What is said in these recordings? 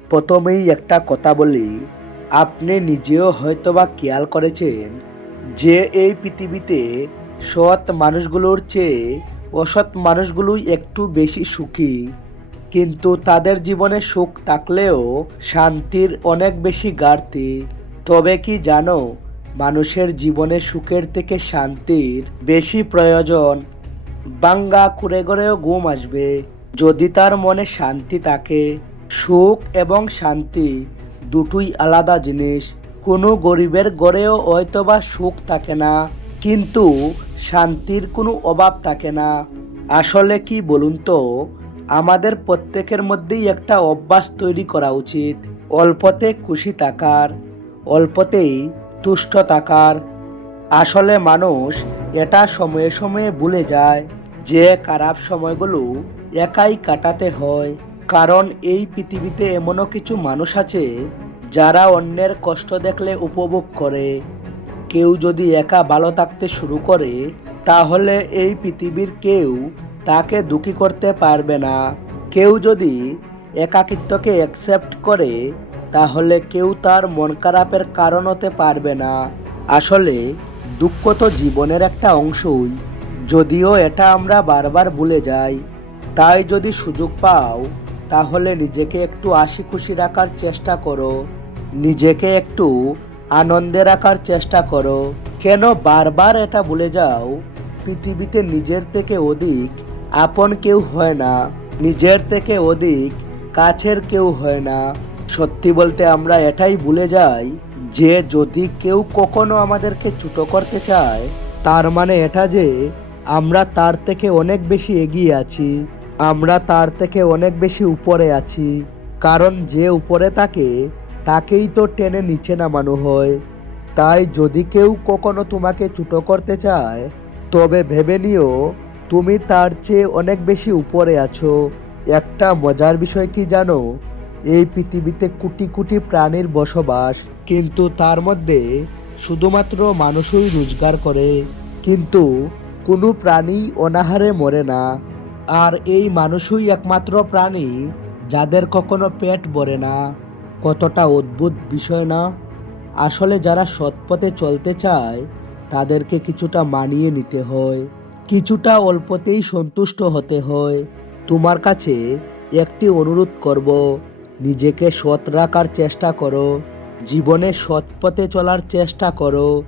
প্রথমেই একটা কথা বলি, আপনি নিজেও হয়তোবা খেয়াল করেছেন যে এই পৃথিবীতে সৎ মানুষগুলোর চেয়ে অসৎ মানুষগুলোই একটু বেশি সুখী। কিন্তু তাদের জীবনে সুখ থাকলেও শান্তির অনেক বেশি ঘাটতি। তবে কি জানো, মানুষের জীবনে সুখের থেকে শান্তির বেশি প্রয়োজন। বাঙ্গা কুড়ে গড়েও ঘুম আসবে, যদি তার মনে শান্তি থাকে। সুখ এবং শান্তি দুটোই আলাদা জিনিস। কোনো গরিবের গড়েও হয়তোবা সুখ থাকে না, কিন্তু শান্তির কোনো অভাব থাকে না। আসলে কি বলুন তো, আমাদের প্রত্যেকের মধ্যেই একটা অভ্যাস তৈরি করা উচিত। অল্পতে খুশি থাকার, অল্পতেই তুষ্ট থাকার। আসলে মানুষ এটা সময়ে সময়ে ভুলে যায়, যে খারাপ সময়গুলো একাই কাটাতে হয়। কারণ এই পৃথিবীতে এমনও কিছু মানুষ আছে যারা অন্যের কষ্ট দেখলে উপভোগ করে। কেউ যদি একা ভালো থাকতে শুরু করে, তাহলে এই পৃথিবীর কেউ তাকে দুঃখী করতে পারবে না। কেউ যদি একাকিত্বকে অ্যাকসেপ্ট করে, তাহলে কেউ তার মন খারাপের কারণ হতে পারবে না। আসলে, দুঃখ তো জীবনের একটা অংশই। যদিও এটা আমরা বারবার ভুলে যাই, তাই যদি সুযোগ পাও তাহলে নিজেকে একটু হাসি খুশি রাখার চেষ্টা করো। নিজেকে একটু আনন্দে রাখার চেষ্টা করো। কেন বারবার এটা ভুলে যাও? পৃথিবীতে নিজের থেকে অধিক আপন কেউ হয় না। নিজের থেকে অধিক কাছের কেউ হয় না। সত্যি বলতে আমরা এটাই ভুলে যাই যে যদি কেউ কখনো আমাদেরকে ছোটো করতে চায়, তার মানে এটা যে আমরা তার থেকে অনেক বেশি এগিয়ে আছি। আমরা তার থেকে অনেক বেশি উপরে আছি, কারণ যে উপরে থাকে তাকেই তো টেনে নিচে নামানো হয়। তাই যদি কেউ কখনো তোমাকে ছোটো করতে চায়, তবে ভেবে নিও, তুমি তার চেয়ে অনেক বেশি উপরে আছো। একটা মজার বিষয় কি জানো? এই পৃথিবীতে কোটি কোটি প্রাণীর বসবাস, কিন্তু তার মধ্যে শুধুমাত্র মানুষই রোজগার করে। কিন্তু কোনো প্রাণী অনাহারে মরে না। আর এই মানুষই একমাত্র প্রাণী যাদের কখনো পেট ভরে না। কতটা অদ্ভুত বিষয় না? আসলে যারা সৎপথে চলতে চায়, তাদেরকে কিছুটা মানিয়ে নিতে হয়, কিছুটা অল্পতেই সন্তুষ্ট হতে হয়। তোমার কাছে একটি অনুরোধ করব, নিজেকে সৎ রাখার চেষ্টা করো, জীবনে সৎ পথে চলার চেষ্টা করো,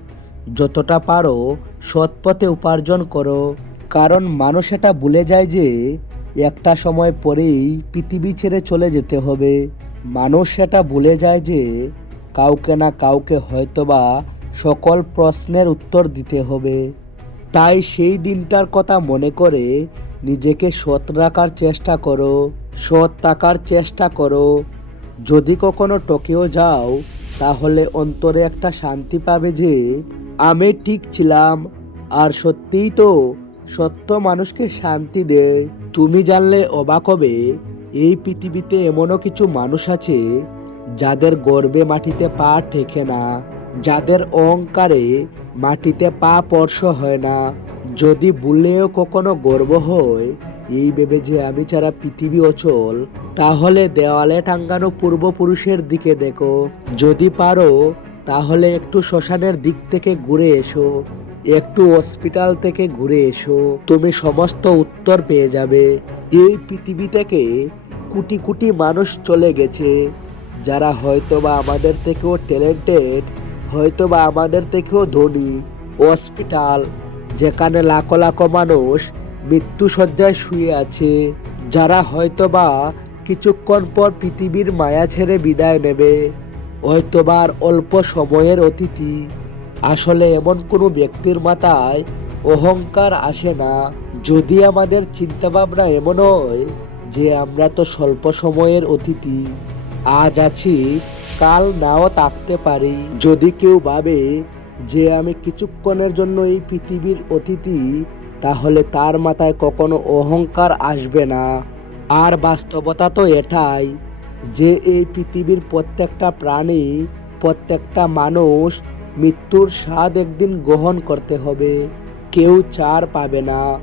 যতটা পারো সৎ পথে উপার্জন করো। কারণ মানুষ এটা ভুলে যায় যে একটা সময় পরেই পৃথিবী ছেড়ে চলে যেতে হবে। মানুষ এটা ভুলে যায় যে কাউকে না কাউকে হয়তোবা সকল প্রশ্নের উত্তর দিতে হবে। তাই সেই দিনটার কথা মনে করে নিজেকে সৎ রাখার চেষ্টা করো, সৎ থাকার চেষ্টা করো। যদি কখনো টোকিও যাও, তাহলে অন্তরে একটা শান্তি পাবে যে আমি ঠিক ছিলাম, আর সত্যিই তো সত্য মানুষকে শান্তি দেয়। তুমি জানলে অবাক হবে, এই পৃথিবীতে এমনও কিছু মানুষ আছে, যাদের গর্বে মাটিতে পা ঠেকে না, যাদের অহংকারে মাটিতে পা স্পর্শ হয় না। যদি ভুলেও কখনো গর্ব হয়, এই ভেবে যে আমি ছাড়া পৃথিবী অচল, তাহলে দেওয়ালে টাঙ্গানো পূর্বপুরুষের দিকে দেখো। যদি পারো, তাহলে একটু শ্মশানের দিক থেকে ঘুরে এসো। একটু হসপিটাল থেকে ঘুরে এসো, তুমি সমস্ত উত্তর পেয়ে যাবে। এই পৃথিবী থেকে কোটি কোটি মানুষ চলে গেছে। যারা হয়তোবা আমাদের থেকেও ট্যালেন্টেড হয়তোবা আমাদের থেকেও ধনী। হসপিটাল যেখানে লাখো লাখো মানুষ মৃত্যুসজ্জায় শুয়ে আছে। যারা হয়তোবা কিছুক্ষণ পর পৃথিবীর মায়া ছেড়ে বিদায় নেবে। হয়তোবা আর অল্প সময়ের অতিথি। আসলে এমন কোনো ব্যক্তির মাথায় অহংকার আসে না। যদি আমাদের চিন্তাভাবনা এমন হয় যে আমরা তো স্বল্প সময়ের অতিথি, আজ আছি, কাল নাও থাকতে পারি। যদি কেউ ভাবে যে আমি কিছুক্ষণের জন্য এই পৃথিবীর অতিথি, তাহলে তার মাথায় কখনো অহংকার আসবে না। আর বাস্তবতা তো এটাই যে এই পৃথিবীর প্রত্যেকটা প্রাণী, প্রত্যেকটা মানুষ মৃত্যুর স্বাদ একদিন গ্রহণ করতে হবে। কেউ চার পাবে না।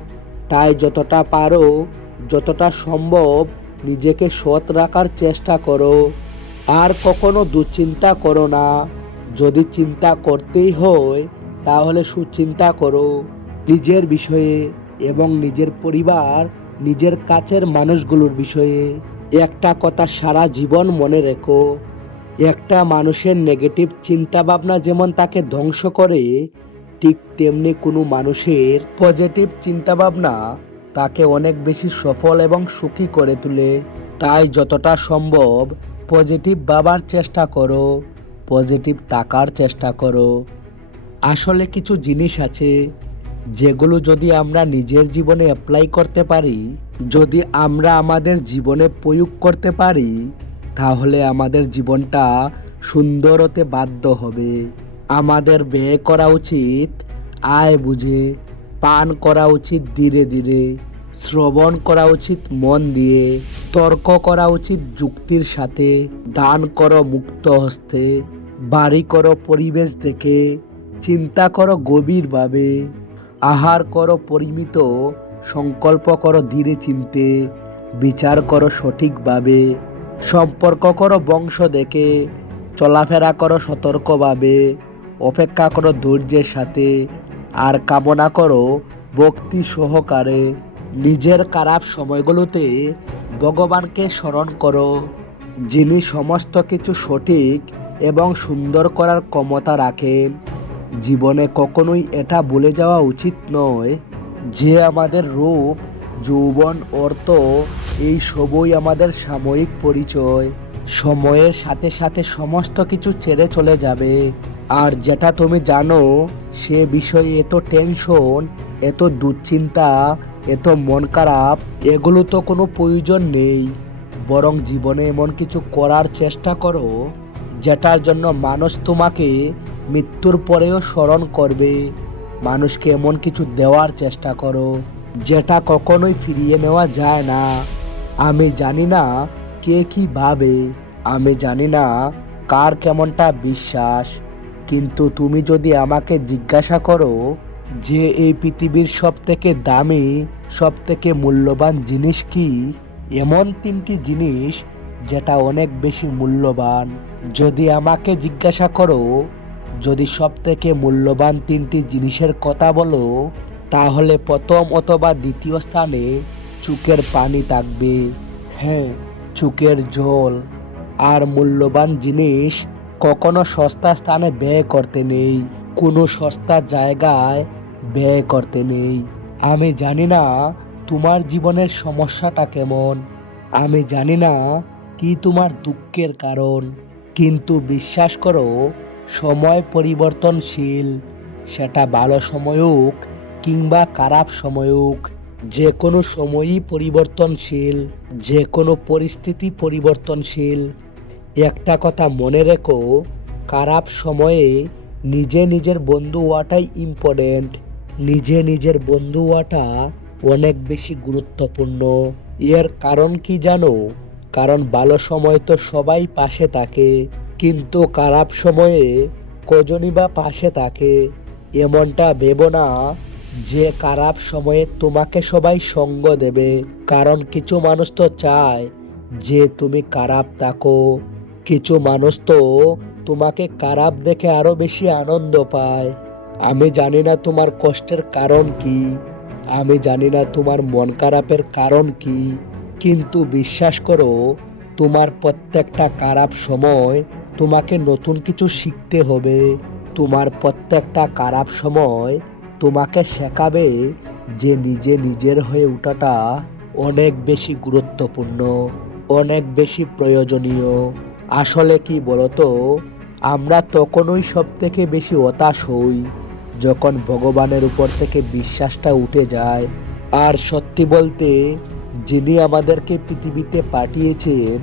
তাই যতটা পারো, যতটা সম্ভব নিজেকে সৎ রাখার চেষ্টা করো। আর কখনো দুশ্চিন্তা করো না। যদি চিন্তা করতেই হয়, তাহলে সুচিন্তা করো। নিজের বিষয়ে এবং নিজের পরিবার, নিজের কাছের মানুষগুলোর বিষয়ে। একটা কথা সারা জীবন মনে রেখো। একটা মানুষের নেগেটিভ চিন্তা ভাবনা যেমন তাকে ধ্বংস করে, ঠিক তেমনি কোনো মানুষের পজিটিভ চিন্তা ভাবনা তাকে অনেক বেশি সফল এবং সুখী করে তোলে। তাই যতটা সম্ভব পজিটিভ ভাবার চেষ্টা করো পজিটিভ থাকার চেষ্টা করো। আসলে কিছু জিনিস আছে যেগুলো যদি আমরা নিজের জীবনে অ্যাপ্লাই করতে পারি, যদি আমরা আমাদের জীবনে প্রয়োগ করতে পারি তাহলে আমাদের জীবনটা সুন্দর হতে বাধ্য হবে। আমাদের ব্যয় করা উচিত আয় বুঝে, পান করা উচিত ধীরে ধীরে, শ্রবণ করা উচিত মন দিয়ে, তর্ক করা উচিত যুক্তির সাথে, দান করো মুক্ত হস্তে, বাড়ি করো পরিবেশ দেখে, চিন্তা করো গভীরভাবে, আহার করো পরিমিত, সংকল্প করো ধীরে চিনতে, বিচার করো সঠিকভাবে। সম্পর্ক করো বংশ দেখে, চলাফেরা করো সতর্কভাবে, অপেক্ষা করো ধৈর্যের সাথে, আর কামনা করো ভক্তি সহকারে। নিজের খারাপ সময়গুলোতে ভগবানকে স্মরণ করো, যিনি সমস্ত কিছু সঠিক এবং সুন্দর করার ক্ষমতা রাখেন। জীবনে কখনোই এটা ভুলে যাওয়া উচিত নয় যে আমাদের রূপ যৌবন, অর্থ, এই সবই আমাদের সাময়িক পরিচয়। সময়ের সাথে সাথে সমস্ত কিছু ছেড়ে চলে যাবে। আর যেটা তুমি জানো, সে বিষয়ে এত টেনশন, এত দুশ্চিন্তা, এত মন খারাপ, এগুলো তো কোনো প্রয়োজন নেই। বরং জীবনে এমন কিছু করার চেষ্টা করো, যেটার জন্য মানুষ তোমাকে মৃত্যুর পরেও স্মরণ করবে। মানুষকে এমন কিছু দেওয়ার চেষ্টা করো। যেটা কখনোই ফিরিয়ে নেওয়া যায় না। আমি জানি না কে কি ভাবে, আমি জানি না কার কেমনটা বিশ্বাস। কিন্তু তুমি যদি আমাকে জিজ্ঞাসা করো যে এই পৃথিবীর সব থেকে দামি সব থেকে মূল্যবান জিনিস কি, এমন তিনটি জিনিস যেটা অনেক বেশি মূল্যবান। যদি আমাকে জিজ্ঞাসা করো, যদি সব থেকে মূল্যবান তিনটি জিনিসের কথা বলো তাহলে প্রথম অথবা দ্বিতীয় স্থানে চুকের পানি থাকবে। হ্যাঁ চুকের জল। আর মূল্যবান জিনিস কখনো সস্তা স্থানে ব্যয় করতে নেই। কোনো সস্তা জায়গায় ব্যয় করতে নেই। আমি জানি না তোমার জীবনের সমস্যাটা কেমন। আমি জানি না কি তোমার দুঃখের কারণ। কিন্তু বিশ্বাস করো, সময় পরিবর্তনশীল। সেটা ভালো সময় হোক কিংবা খারাপ সময় হোক যে কোনো সময়ই পরিবর্তনশীল যে কোনো পরিস্থিতি পরিবর্তনশীল। একটা কথা মনে রেখো, খারাপ সময়ে নিজে নিজের বন্ধু হওয়াটাই ইম্পর্টেন্ট নিজে নিজের বন্ধু হওয়াটা অনেক বেশি গুরুত্বপূর্ণ। এর কারণ কি জানো? কারণ ভালো সময় তো সবাই পাশে থাকে। কিন্তু খারাপ সময়ে কজনই বা পাশে থাকে? এমনটা ভেবো না। যে খারাপ সময়ে তোমাকে সবাই সঙ্গ দেবে। কারণ কিছু মানুষ তো চায় যে তুমি খারাপ থাকো। কিছু মানুষ তো তোমাকে খারাপ দেখে আরও বেশি আনন্দ পায়। আমি জানি না তোমার কষ্টের কারণ কি। আমি জানি না তোমার মন খারাপের কারণ কি। কিন্তু বিশ্বাস করো, তোমার প্রত্যেকটা খারাপ সময় তোমাকে নতুন কিছু শিখতে হবে। তোমার প্রত্যেকটা খারাপ সময় তোমাকে শেখাবে যে নিজে নিজের হয়ে ওঠাটা অনেক বেশি গুরুত্বপূর্ণ, অনেক বেশি প্রয়োজনীয়। আসলে কি বলতো, আমরা তখনই সব থেকে বেশি হতাশ হই যখন ভগবানের উপর থেকে বিশ্বাসটা উঠে যায়। আর সত্যি বলতে, যিনি আমাদেরকে পৃথিবীতে পাঠিয়েছেন,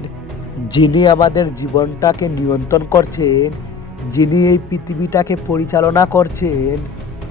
যিনি আমাদের জীবনটাকে নিয়ন্ত্রণ করছেন, যিনি এই পৃথিবীটাকে পরিচালনা করছেন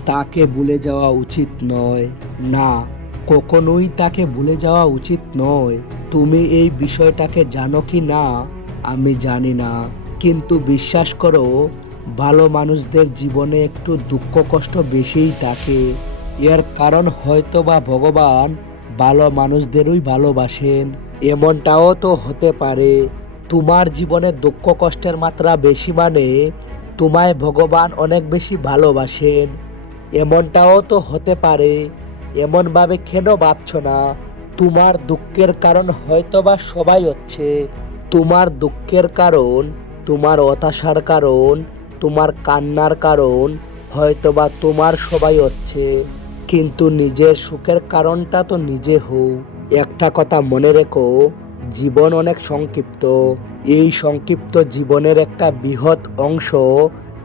তাকে ভুলে যাওয়া উচিত নয়। না, কখনোই তাকে ভুলে যাওয়া উচিত নয়। তুমি এই বিষয়টাকে জানো কি না, আমি জানি না। কিন্তু বিশ্বাস করো, ভালো মানুষদের জীবনে একটু দুঃখ কষ্ট বেশিই থাকে। এর কারণ হয়তো বা ভগবান ভালো মানুষদেরই ভালোবাসেন। এমনটাও তো হতে পারে। তোমার জীবনে দুঃখ কষ্টের মাত্রা বেশি মানে তোমায় ভগবান অনেক বেশি ভালোবাসেন। এমনটাও তো হতে পারে। এমনভাবে কেন ভাবছ না? তোমার দুঃখের কারণ হয়তোবা সবাই হচ্ছে। তোমার দুঃখের কারণ, তোমার হতাশার কারণ, তোমার কান্নার কারণ হয়তোবা তোমার সবাই হচ্ছে। কিন্তু নিজের সুখের কারণটা তো নিজে হও। একটা কথা মনে রেখো, জীবন অনেক সংক্ষিপ্ত। এই সংক্ষিপ্ত জীবনের একটা বৃহৎ অংশ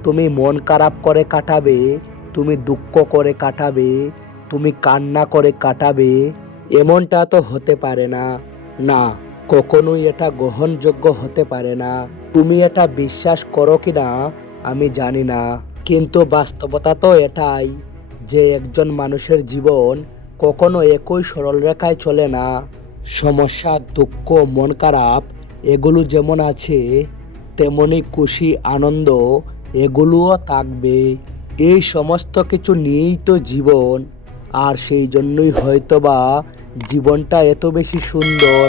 তুমি মন খারাপ করে কাটাবে। তুমি দুঃখ করে কাটাবে, তুমি কান্না করে কাটাবে, এমনটা তো হতে পারে না। না, কখনোই এটা গ্রহণযোগ্য হতে পারে না। তুমি এটা বিশ্বাস করো কি না, আমি জানি না। কিন্তু বাস্তবতা তো এটাই যে একজন মানুষের জীবন কখনো একই সরল রেখায় চলে না। সমস্যা, দুঃখ, মন খারাপ, এগুলো যেমন আছে, তেমনি খুশি, আনন্দ, এগুলোও থাকবে। এই সমস্ত কিছু নিয়েই তো জীবন আর সেই জন্যই হয়তোবা জীবনটা এত বেশি সুন্দর।